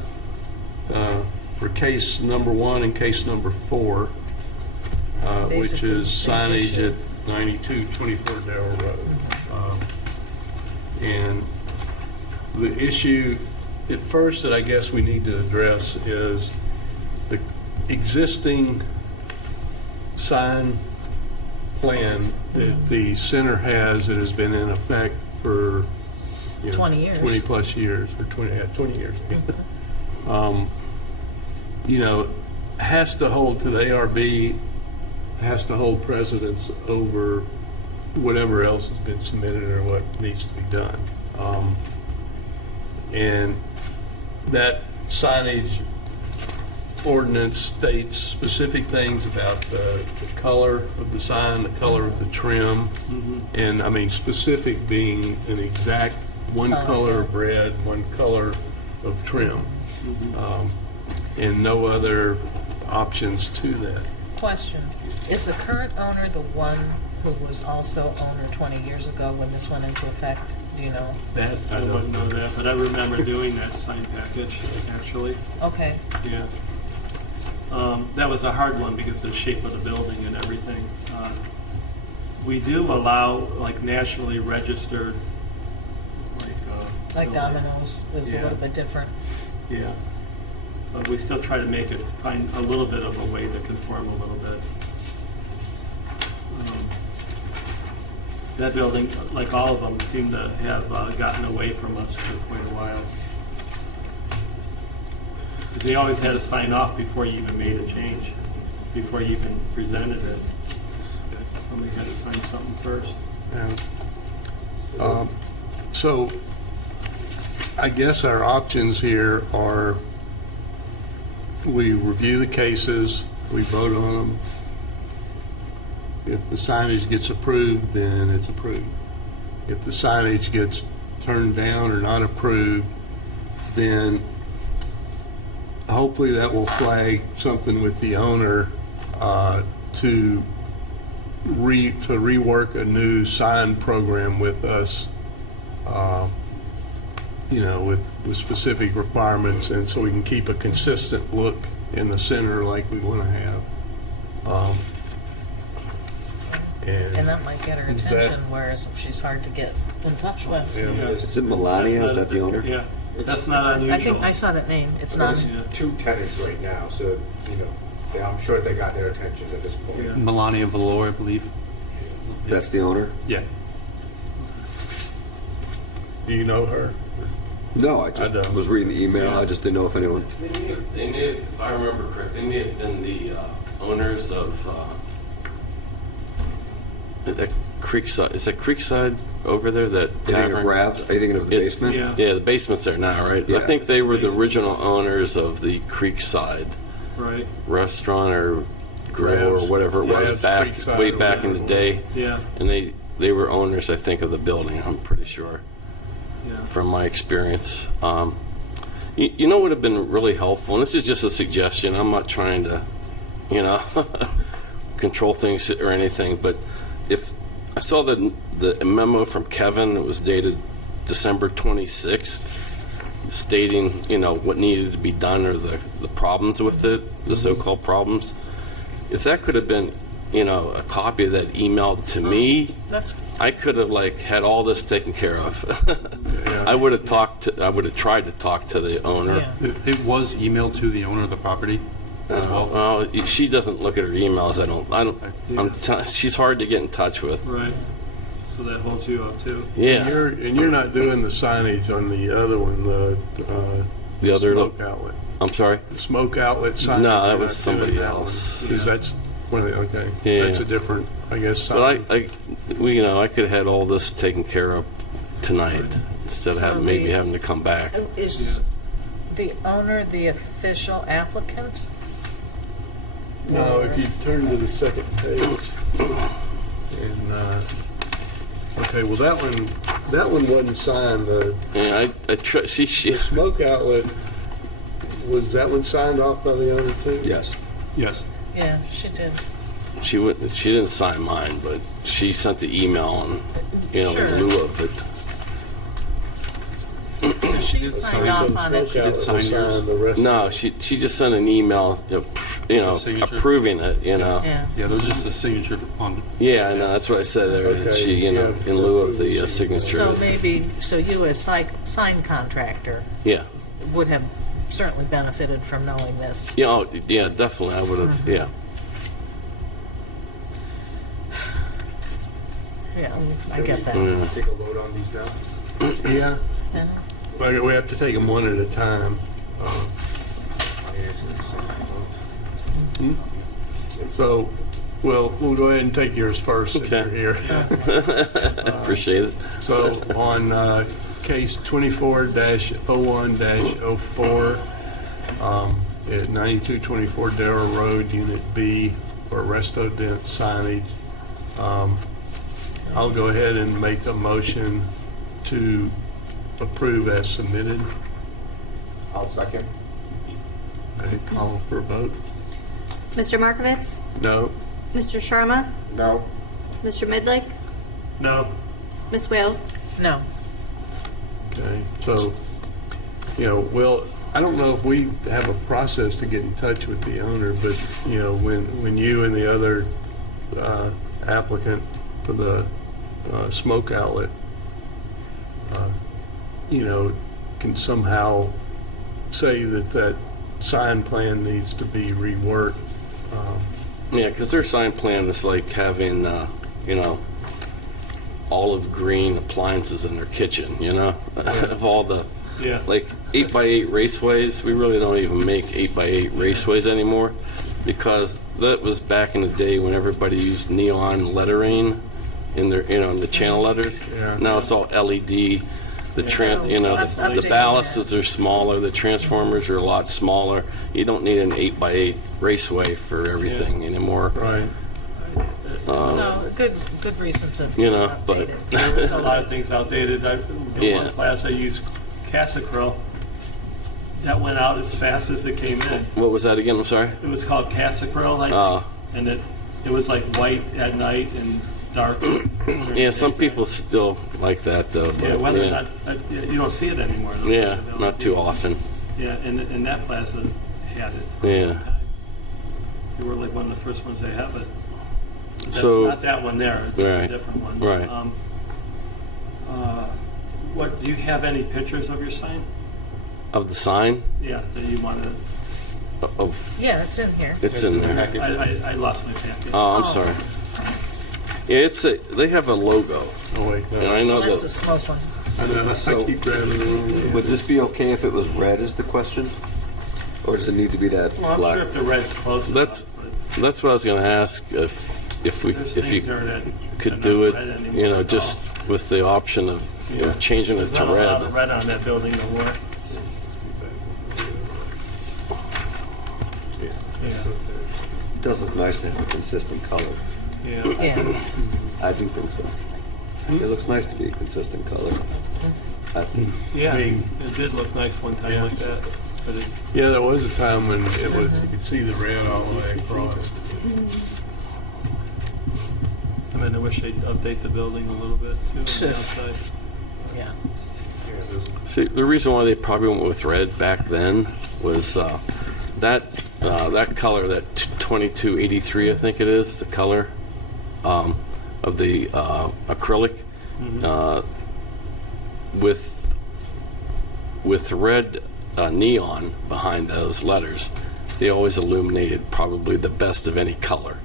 for case number 1 and case number 4, which Basically, is same signage issue. at 9224 Darrell Road. And the issue at first that I guess we need to address is the existing sign plan that the center has that has been in effect for 20 years. 20 plus years, or 20 years. Has to hold to the ARB, has to hold precedence over whatever else has been submitted or what needs to be done. And that signage ordinance states specific things about the color of the sign, the color of the trim, and I mean specific being an exact one color of red, one color of trim, and no other options to that. Question. Is the current owner the one who was also owner 20 years ago when this went into effect? Do you know? That I wouldn't know that, but I remember doing that sign package, actually. Okay. Yeah. That was a hard one because of the shape of the building and everything. We do allow, like, nationally registered, Like Domino's is a Yeah. little bit different. Yeah. But we still try to make it, find a little bit of a way to conform a little bit. That building, like all of them, seem to have gotten away from us for quite a while. They always had to sign off before you even made a change, before you even presented it. Somebody had to sign something first. Yeah. So I guess our options here are we review the cases, we vote on them. If the signage gets approved, then it's approved. If the signage gets turned down or not approved, then hopefully that will flag something with the owner to rework a new sign program with us, with specific requirements, and so we can keep a consistent look in the center like we want to have. And that might get her Is attention, that- whereas she's hard to get in touch with. Yeah. Is it Melania? Is that the owner? Yeah, that's not unusual. I think I saw that name. It's not. There's 2 tenants right now, so, I'm sure they got their attention at this point. Yeah. Melania Valor, I believe. That's the owner? Yeah. Do you know her? No, I just don't. was reading the email. Yeah. I just didn't know if anyone. They may have, if I remember correctly, they may have been the owners of that Creekside. Is that Creekside over there? That Are you thinking of tavern? Raft? Are you thinking of the It's- basement? Yeah. Yeah, the basement's there now, right? Yeah. I think they were the original owners of the Creekside Right, restaurant or grill Grabs. or whatever it was Grabs, back Creekside way or back in the whatever. day. yeah, And they were owners, I think, of the building. I'm pretty sure, yeah. from my experience. You know what would have been really helpful, and this is just a suggestion. I'm not trying to, control things or anything, but if I saw the memo from Kevin, it was dated December 26th, stating, you know, what needed to be done or the problems with it, the so-called problems. If that could have been, you know, a copy of that emailed to me, That's, I could have like had all this taken care of. Yeah. I would have tried to talk to the owner. yeah. It was emailed to the owner of the property as well. Well, she doesn't look at her emails. She's hard to get in touch with. Right. So that holds you up too. Yeah. And you're not doing the signage on the other one, The other smoke outlet. I'm sorry. The smoke outlet signage. No, that you're was not somebody doing that else. one, 'cause that's one of the, okay. Yeah. That's a different, I guess, sign. But I could have had all this taken care of tonight instead of So maybe the- having to come back. Is the owner the official applicant? No, if you turn to the second page, and, okay, well, that one wasn't signed, Yeah, she the smoke outlet, was that one signed off by the owner too? Yes. Yes. Yeah, she did. she didn't sign mine, but she sent the email and, you know, Sure. in lieu of it. So she signed off on it. Smoke outlet sign was yours? signed, the rest. No, she just sent an email, you know, signature? approving it, you know. Yeah. Yeah, there was just a signature on. Yeah, I know, that's what I said there. that Okay, She, you know, yeah. in lieu of the signature. So maybe, so you as sign contractor Yeah. would have certainly benefited from knowing this. Yeah, yeah, definitely. I would have, yeah. Yeah, I get that. Mm. Take a vote on these now? Yeah, Yeah. Like, we have to take them one at a time. So, we'll go ahead and take yours first since Okay. you're here. Appreciate it. So on case 24-01-04 at 9224 Darrell Road, Unit B, for Resto Dent signage, I'll go ahead and make a motion to approve as submitted. I'll second. Okay, call for a vote. Mr. Markovitz? No? Mr. Sharma? No. Mr. Midlick? No. Ms. Wales? No. Okay, so, you know, well, I don't know if we have a process to get in touch with the owner, but, you know, when you and the other applicant for the smoke outlet, you know, can somehow say that sign plan needs to be reworked. Yeah, because their sign plan is like having, you know, olive green appliances in their kitchen, you know, of all the, Yeah. like 8x8 raceways. We really don't even make 8x8 raceways anymore because that was back in the day when everybody used neon lettering in their, you know, in the channel letters. Yeah. Now it's all LED. The you know, the Updating ballasts are smaller. The transformers are a lot smaller. You don't need an 8x8 raceway for everything anymore. Right. No, good reason to. You know, update but- it. There's a lot of things outdated. In Yeah. one class I used Casacryl. That went out as fast as it came in. What was that again? I'm sorry. It was called Casacryl, I think. And it was like white at night and dark. Yeah, some people still like that though. Yeah, But, whether or yeah. not, you don't see it anymore. though. Yeah, not too often. Yeah, and that plaza had it. Yeah. You were like one of the first ones to have it. So- Not that one there, it's Right, a different one. right. What, do you have any pictures of your sign? Of the sign? Yeah, that you want to, Of Yeah, it's in here. it's in there. I lost my packet. Oh, I'm sorry. Yeah, they have a logo, Oh, wait, and no. I know That's a that. smoke one. I know, I keep grabbing the wrong one. Would this be okay if it was red is the question? Or does it need to be that Well, I'm black? sure if the red's close That's enough, but that's what I was going to ask if there's you things there that could are do not red it, anymore you know, at just all. with the option of you know, Yeah. changing it There's to not a lot of red. red on that building no more. Yeah, It does look nice to have a consistent color. yeah. Yeah. I do think so. It looks nice to be a consistent color. Yeah, Being- it did look nice one time Yeah. like that, but it, Yeah, there was a time when it was, you could see the red all the way across. And I wish they'd update the building a little bit too on the outside. Yeah. See, the reason why they probably went with red back then was that color, that 2283, I think it is, the color of the acrylic, with red neon behind those letters. They always illuminated probably the best of any color,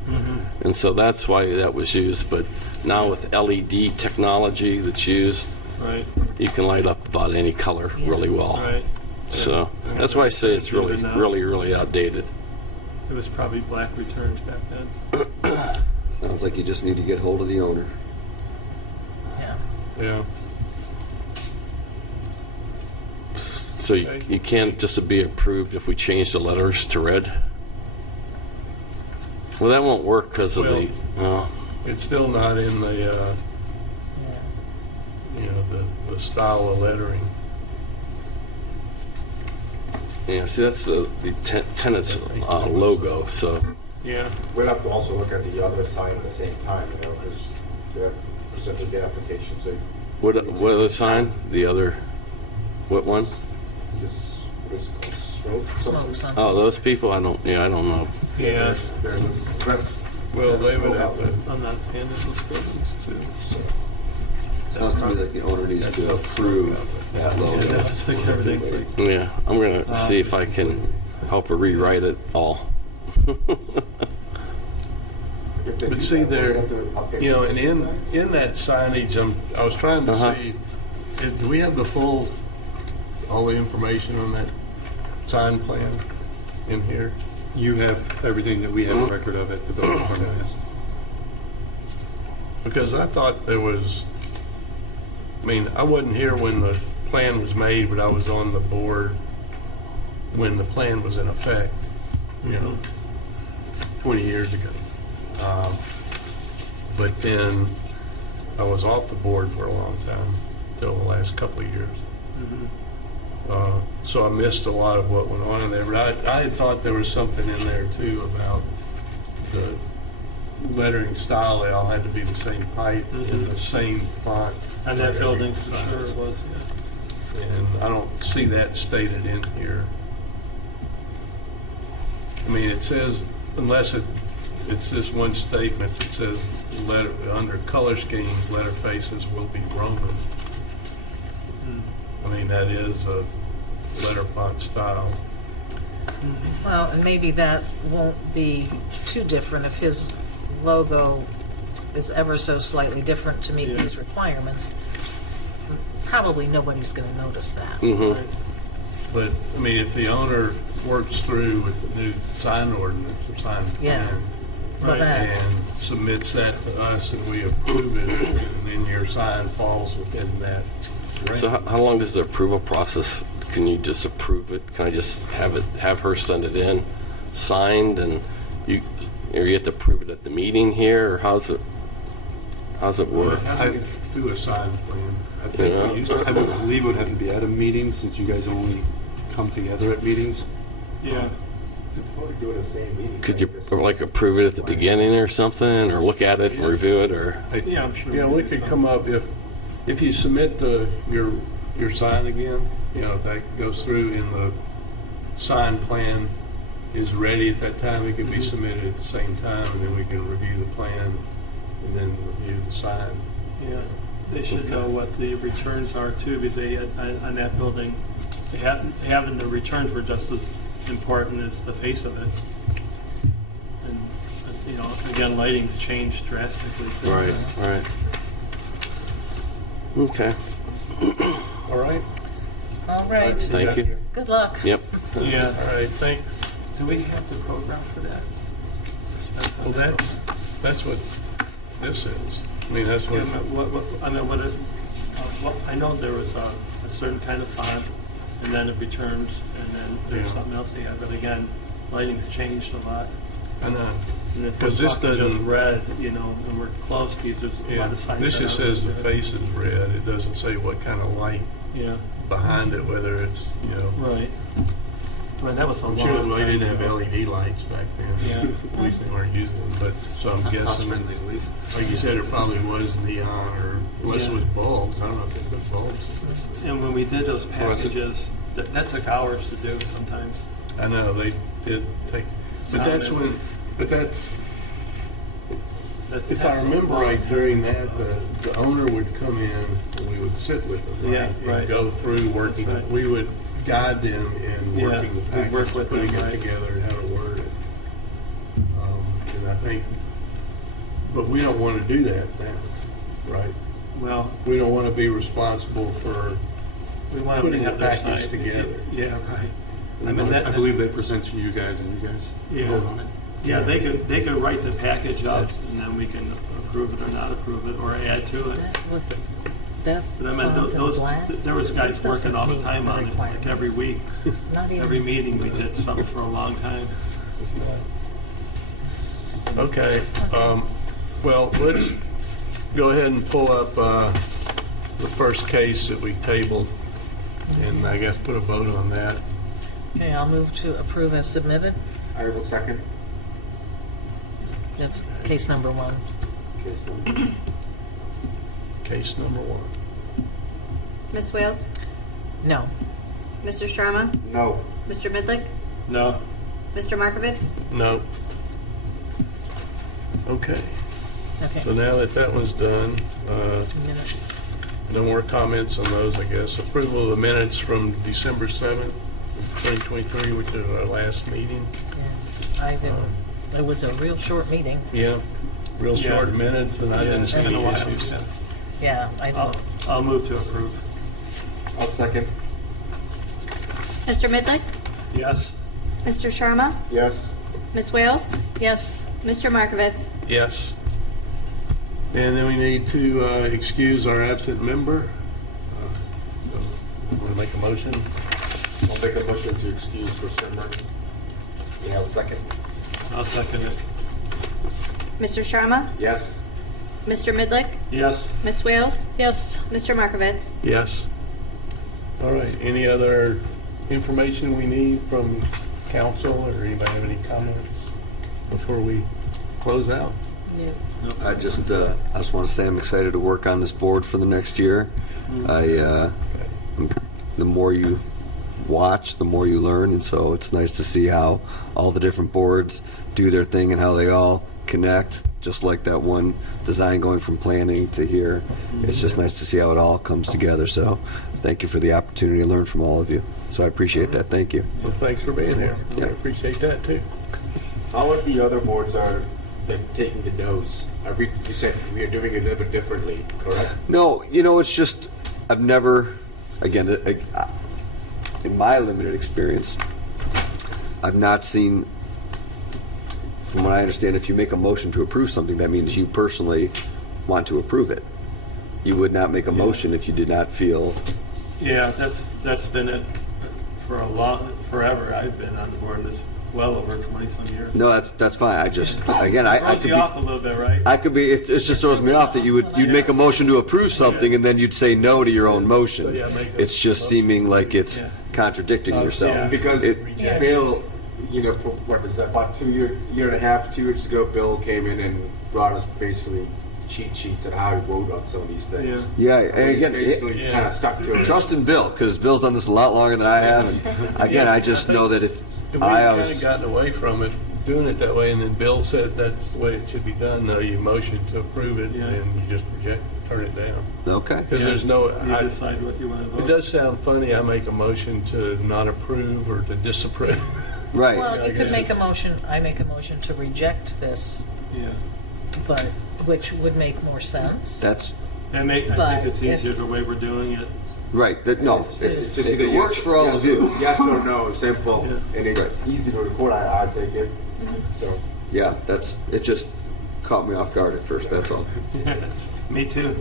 and so that's why that was used. But now with LED technology that's used, Right. you can light up about any color really well. Right. So that's why I say it's really, really, really outdated. It was probably black returns back then. Sounds like you just need to get hold of the owner. Yeah. Yeah. So you can't just be approved if we change the letters to red? Well, that won't work because of the... It's still not in the, the style of lettering. Yeah, see, that's the tenant's logo, so... Yeah. We'll have to also look at the other sign at the same time, because they're presenting the application, so What other sign? The other... What one? this, what is it called, smoke? Smoke. Oh, those people, I don't know. Yeah. That's, Well, they would have to... I'm not a fan of those buildings too. Sounds to me like the owner needs to approve that Yeah, logo. that's fix everything. Like, Yeah, I'm going to see if I can help her rewrite it all. But see there, and in that signage, I was trying to see, do we have all the information on that sign plan in here? You have everything that we have a record of at the building department. Yes. Because I thought there was, I wasn't here when the plan was made, but I was on the board when the plan was in effect, 20 years ago. But then I was off the board for a long time, till the last couple of years. So I missed a lot of what went on in there, but I had thought there was something in there too about the lettering style. They all had to be the same height and the same font. and that building, sure it was, yeah. And I don't see that stated in here. It says, unless it's this one statement that says under color schemes, letter faces will be Roman. That is a letter font style. Well, and maybe that won't be too different if his logo is ever so slightly different to meet these requirements. Probably nobody's going to notice that. Right. But, if the owner works through with the new sign ordinance or sign plan Right. and submits that to us and we approve it, and then your sign falls within that range. So how long does the approval process? Can you just approve it? Can I just have her send it in, signed, and you have to approve it at the meeting here, or how's it work? How do you do a sign plan? I think we used I to. would believe it would have to be at a meeting since you guys only come together at meetings. Yeah. Probably do it the same meeting. Could you approve it at the beginning or something, or look at it and review it, or? Yeah, I'm sure. We could come up, if you submit your sign again, if that goes through and the sign plan is ready at that time, it can be submitted at the same time, and then we can review the plan and then review the sign. Yeah, they should know what the returns are too, because they had, on that building, having the returns were just as important as the face of it. And, again, lighting's changed drastically since Right, then. right. Okay, All right? All right. thank you. Good luck. Yep. Yeah. All right, thanks. Do we have the program for that? Well, that's what this is. That's Yeah, what, I know there was a certain kind of font, and then it returns, and then there's Yeah. something else they have. But again, lighting's changed a lot. I know. And if 'Cause we're this talking just doesn't- red, and we're close, because there's a lot of signs. This that just are says the red. face is red. It doesn't say what kind of light Yeah, behind it, whether it's, right. Well, that was a I'm long sure they didn't time have ago. LED lights back then. Yeah. At least they weren't using them, but, so I'm guessing, Cost-friendly at least. like you said, it probably was neon or, unless it Yeah. was bulbs. I don't know if they put bulbs. And when we did those Fluorescent. packages, that took hours to do sometimes. I know, they did take, but that's when, but that's, if I remember right, during that, the owner would come in and we would sit with them, Yeah, right? right. And go through working, That's right. we would guide them in Yeah, working the we'd package, work with putting them, it right. together and how to word it. And I think, but we don't want to do that now, right? Well, We don't want to be responsible for we want them to putting a have their package side. together. Yeah, right. I mean, I believe they present to you guys and you guys Yeah. vote on it. Yeah, they could write the package up and then we can approve it or not approve it or add to it. That But I mean, font in those, black, there was guys this working all the doesn't time meet on the it, like every week. Not even- Every meeting we did something for a long time. Okay, well, let's go ahead and pull up the first case that we tabled, and I guess put a vote on that. Okay, I'll move to approve as submitted. I will second. That's case number 1. Case number 1. Ms. Wales? No. Mr. Sharma? No. Mr. Midlick? No, Mr. Markovitz? No. Okay, Okay. so now that that was done, Minutes. no more comments on those, I guess. Approval of the minutes from December 7th, 2023, which is our last meeting. It was a real short meeting. Yeah, real Yeah. short minutes, and I didn't see It's been any a while. issues. Yeah, I I'll, don't. I'll move to approve. I'll second. Mr. Midlick? Yes? Mr. Sharma? Yes. Ms. Wales? Yes. Mr. Markovitz? Yes. And then we need to excuse our absent member. Want to make a motion? I'll make a motion to excuse for December. Yeah, I'll second. I'll second it. Mr. Sharma? Yes. Mr. Midlick? Yes? Ms. Wales? Yes. Mr. Markovitz? Yes. All right, any other information we need from council, or anybody have any comments before we close out? I just want to say I'm excited to work on this board for the next year. The more you watch, the more you learn, and so it's nice to see how all the different boards do their thing and how they all connect, just like that one design going from planning to here. It's just nice to see how it all comes together, so thank you for the opportunity to learn from all of you. So I appreciate that. Thank you. Well, thanks for being here. I Yeah. appreciate that, too. How are the other boards are taking the nose? You said we are doing it a little bit differently, correct? No, it's just, I've never, again, in my limited experience, I've not seen, from what I understand, if you make a motion to approve something, that means you personally want to approve it. You would not make a motion if you did not feel, Yeah, that's been it for forever. I've been on the board this well over 20-some years. no, that's fine. I just, again, I Throws could you be, off a little bit, right? I could be, it just throws me off that you'd make a motion to approve something and then you'd say no to your own motion. yeah, make a It's just seeming like it's Yeah. contradicting yourself. Yeah. Because It- Bill, what was that, about 2 year and a half, 2 years ago, Bill came in and brought us basically cheat sheets on how to vote on some of these things. Yeah, and again, He's basically kind of stuck to it. trust in Bill, because Bill's done this a lot longer than I have, and again, I just know that if And we've I kind always, of gotten away from it, doing it that way, and then Bill said that's the way it should be done. No, you motion to approve it, Yeah. and you just turn it down. okay, Because there's no, You decide what you want to vote. it does sound funny, I make a motion to not approve or to disapprove. right. Well, you could guess. make a motion, I make a motion to reject this, Yeah. but, which would make more sense. That's I But think it's easier if- the way we're doing it. right. That no, It's just if either it works yes- for all yes of you. or- Yes or no, simple, Yeah. and it's Right. easy to record, I take it, so. Yeah, it just caught me off guard at first. That's all. Me too.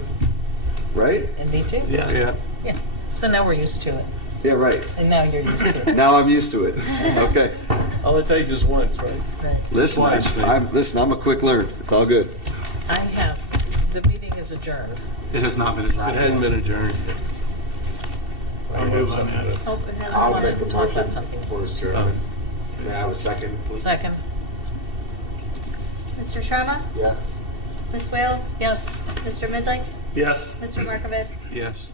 Right? And me too? Yeah. Yeah. So now we're used to it, Yeah, right. and now you're used to it. Now I'm used to it. Okay. All it takes is once, right? Right. Listen, Twice, maybe. I'm a quick learner. It's all good. I have, the meeting is adjourned. It has not been It adjourned. hadn't been adjourned yet. I'll move on that. Oh, I I'll want make to a talk motion about something. for adjournment. May I have a second, please? Second. Mr. Sharma? Yes. Ms. Wales? Yes. Mr. Midlick? Yes. Mr. Markovitz? Yes.